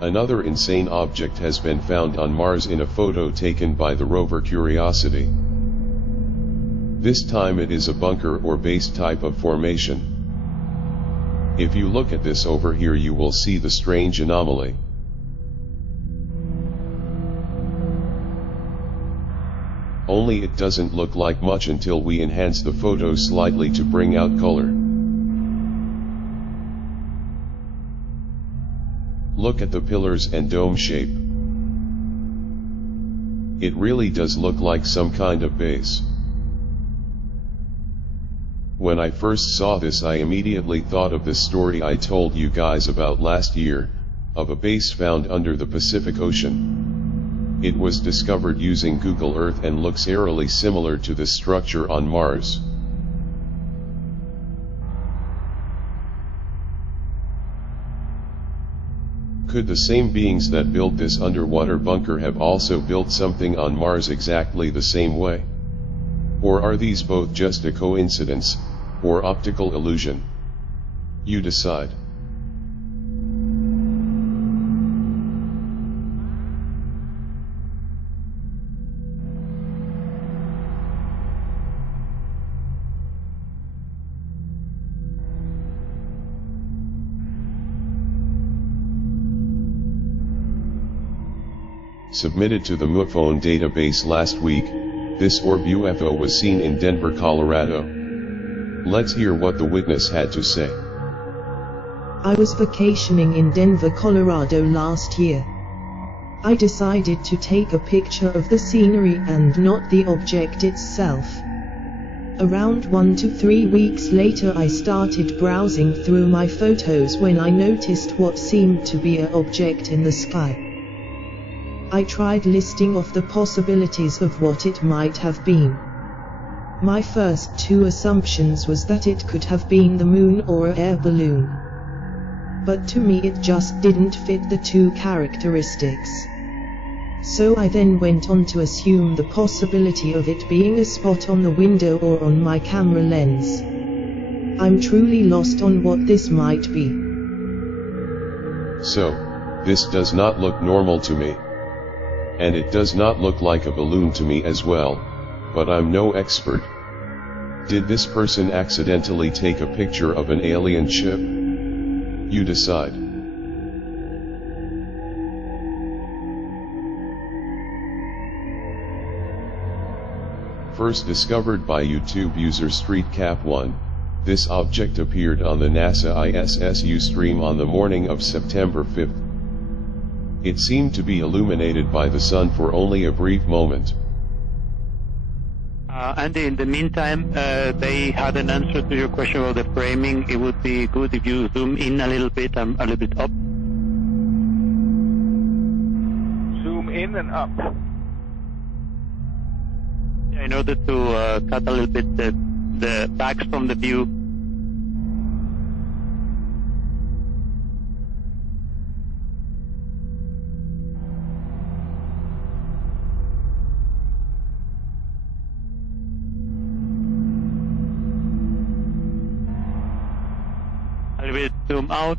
Another insane object has been found on Mars in a photo taken by the rover Curiosity. This time it is a bunker or base type of formation. If you look at this over here, you will see the strange anomaly. Only it doesn't look like much until we enhance the photo slightly to bring out color. Look at the pillars and dome shape. It really does look like some kind of base. When I first saw this, I immediately thought of this story I told you guys about last year, of a base found under the Pacific Ocean. It was discovered using Google Earth and looks eerily similar to this structure on Mars. Could the same beings that built this underwater bunker have also built something on Mars exactly the same way? Or are these both just a coincidence, or optical illusion? You decide. Submitted to the MUFON database last week, this orb UFO was seen in Denver, Colorado. Let's hear what the witness had to say. I was vacationing in Denver, Colorado last year. I decided to take a picture of the scenery and not the object itself. Around 1 to 3 weeks later, I started browsing through my photos when I noticed what seemed to be an object in the sky. I tried listing off the possibilities of what it might have been. My first two assumptions was that it could have been the moon or an air balloon. But to me it just didn't fit the two characteristics. So I then went on to assume the possibility of it being a spot on the window or on my camera lens. I'm truly lost on what this might be. So, this does not look normal to me. And it does not look like a balloon to me as well, but I'm no expert. Did this person accidentally take a picture of an alien ship? You decide. First discovered by YouTube user StreetCap1, this object appeared on the NASA ISS Ustream on the morning of September 5th. It seemed to be illuminated by the sun for only a brief moment. Andy, in the meantime, they had an answer to your question about the framing. It would be good if you zoom in a little bit and a little bit up. Zoom in and up. Yeah, in order to cut a little bit the backs from the view. A little bit zoom out.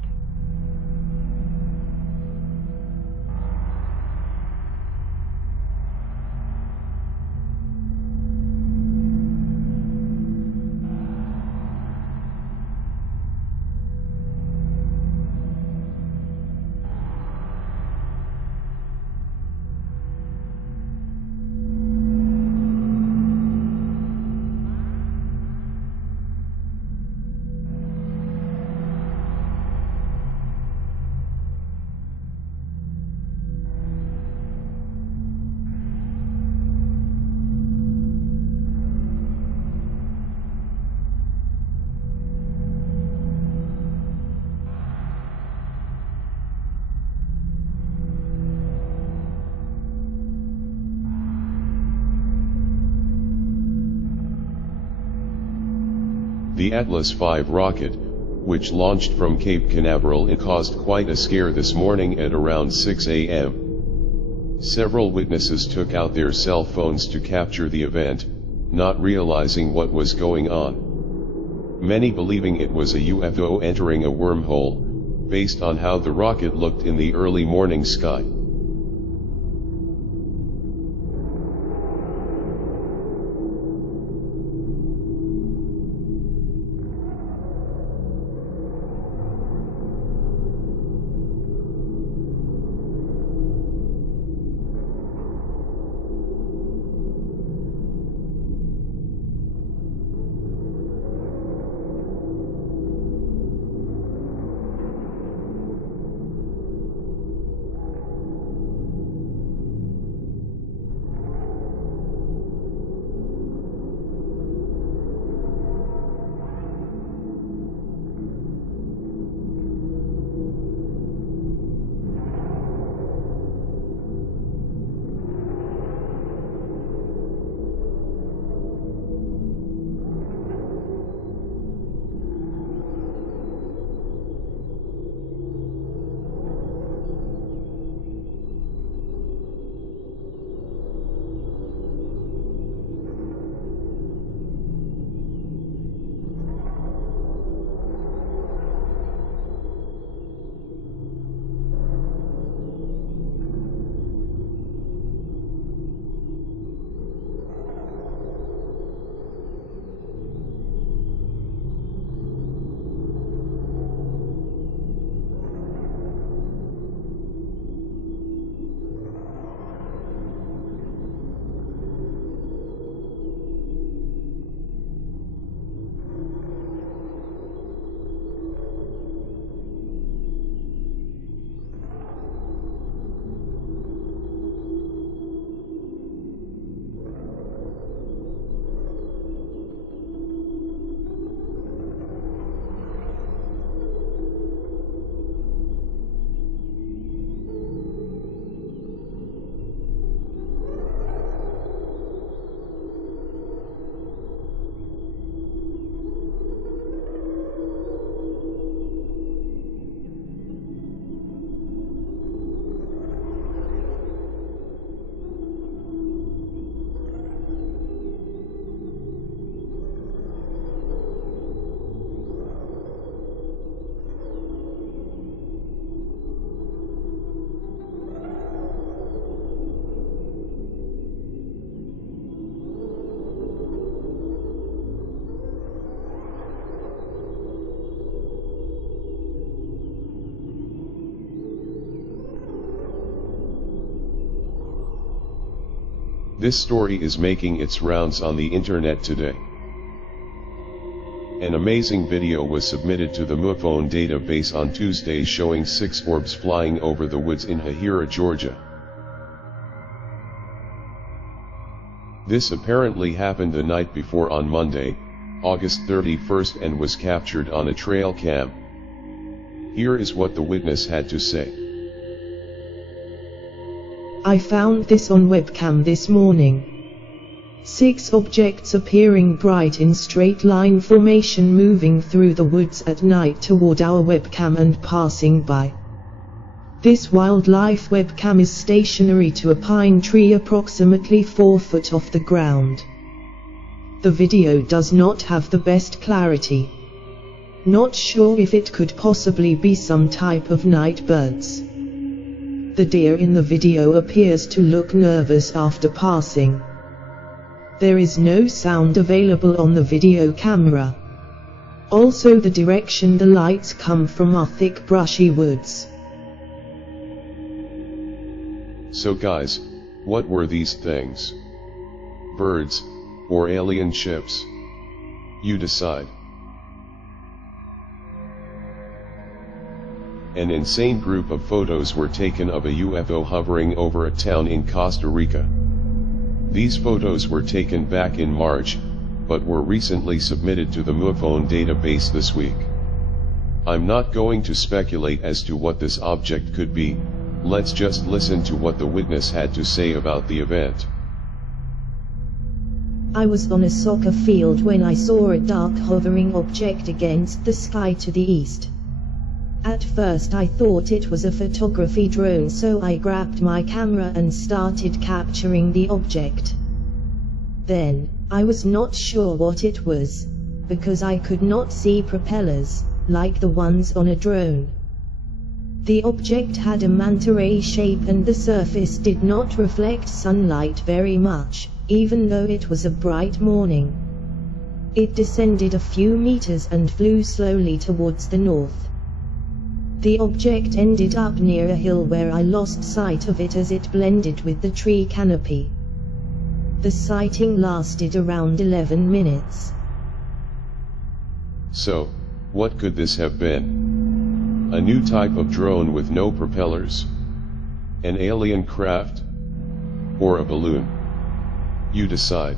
The Atlas V rocket, which launched from Cape Canaveral, it caused quite a scare this morning at around 6 a.m. Several witnesses took out their cell phones to capture the event, not realizing what was going on. Many believing it was a UFO entering a wormhole, based on how the rocket looked in the early morning sky. This story is making its rounds on the internet today. An amazing video was submitted to the UFO database on Tuesday showing 6 orbs flying over the woods in Hahira, Georgia. This apparently happened the night before on Monday, August 31st, and was captured on a trail cam. Here is what the witness had to say. I found this on webcam this morning. 6 objects appearing bright in straight line formation moving through the woods at night toward our webcam and passing by. This wildlife webcam is stationary to a pine tree approximately 4 foot off the ground. The video does not have the best clarity. Not sure if it could possibly be some type of night birds. The deer in the video appears to look nervous after passing. There is no sound available on the video camera. Also, the direction the lights come from are thick brushy woods. So guys, what were these things? Birds, or alien ships? You decide. An insane group of photos were taken of a UFO hovering over a town in Costa Rica. These photos were taken back in March, but were recently submitted to the UFO database this week. I'm not going to speculate as to what this object could be. Let's just listen to what the witness had to say about the event. I was on a soccer field when I saw a dark hovering object against the sky to the east. At first I thought it was a photography drone, so I grabbed my camera and started capturing the object. Then, I was not sure what it was, because I could not see propellers, like the ones on a drone. The object had a manta ray shape and the surface did not reflect sunlight very much, even though it was a bright morning. It descended a few meters and flew slowly towards the north. The object ended up near a hill where I lost sight of it as it blended with the tree canopy. The sighting lasted around 11 minutes. So, what could this have been? A new type of drone with no propellers? An alien craft? Or a balloon? You decide.